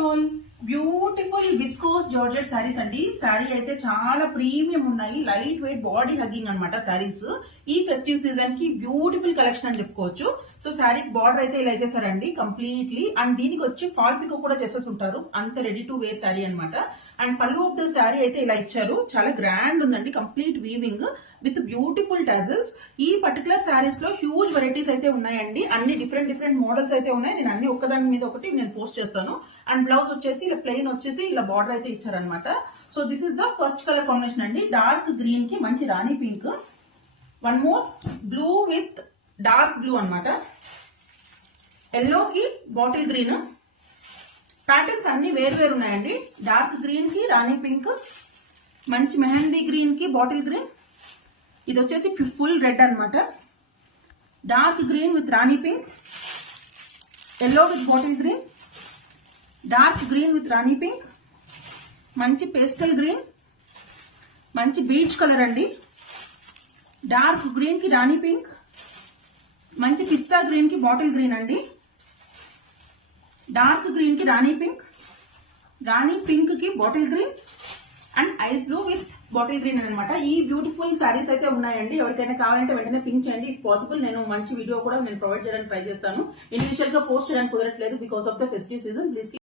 All beautiful viscose georgette saris అండి. Sorry అయితే చాలా ప్రీమియం ఉన్నాయి, లైట్ వెయిట్ బాడీ హగ్గింగ్ అనమాట సారీస్. ఈ ఫెస్టివ్ సీజన్ కి బ్యూటిఫుల్ కలెక్షన్ అని చెప్పుకోవచ్చు. సో సారీ బార్డర్ అయితే ఇలా చేశారండి కంప్లీట్లీ, అండ్ దీనికి వచ్చి ఫాల్ పికో కూడా చేసేసి ఉంటారు, అంత రెడీ టు వేర్ సారీ అనమాట. అండ్ పళ్ళు ఆఫ్ ద సారీ అయితే ఇలా ఇచ్చారు, చాలా గ్రాండ్ ఉందండి, complete weaving with beautiful tassels. ఈ పర్టికులర్ సారీస్ లో హ్యూజ్ వెరైటీస్ అయితే ఉన్నాయండి, అన్ని డిఫరెంట్ మోడల్స్ అయితే ఉన్నాయి. నేను అన్ని ఒక్కదాని మీద ఒకటి నేను పోస్ట్ చేస్తాను. అండ్ బ్లౌజ్ వచ్చేసి ఇలా ప్లెయిన్ వచ్చేసి ఇలా బార్డర్ అయితే ఇచ్చారనమాట. So this is the first colour combination అండి, డార్క్ గ్రీన్ కి మంచి rani pink, one more blue with dark blue అనమాట, ఎల్లో కి బాటిల్ గ్రీన్. ప్యాటర్న్స్ అన్ని వేరు ఉన్నాయండి. డార్క్ గ్రీన్ కి రాణి పింక్, మంచి మెహందీ గ్రీన్ కి బాటిల్ గ్రీన్, ఇది వచ్చేసి ఫుల్ రెడ్ అనమాట, dark green with rani pink, yellow with bottle green, dark green with rani pink, మంచి పేస్టల్ గ్రీన్, మంచి బీచ్ కలర్ అండి, డార్క్ గ్రీన్ కి రాణి పింక్, మంచి పిస్తా గ్రీన్ కి బాటిల్ గ్రీన్ అండి, డార్క్ గ్రీన్ కి రాణి పింక్ కి bottle green, and ice blue with bottle green అనమాట. ఈ బ్యూటిఫుల్ సారీస్ అయితే ఉన్నాయండి. ఎవరికైనా కావాలంటే వెంటనే పింక్ చేయండి. ఇఫ్ పాసిబుల్ నేను మంచి వీడియో కూడా నేను ప్రొవైడ్ చేయడానికి ట్రై చేస్తాను. ఇండివిజువల్ గా పోస్ట్ చేయడానికి కుదరట్లేదు because of the festive season. Please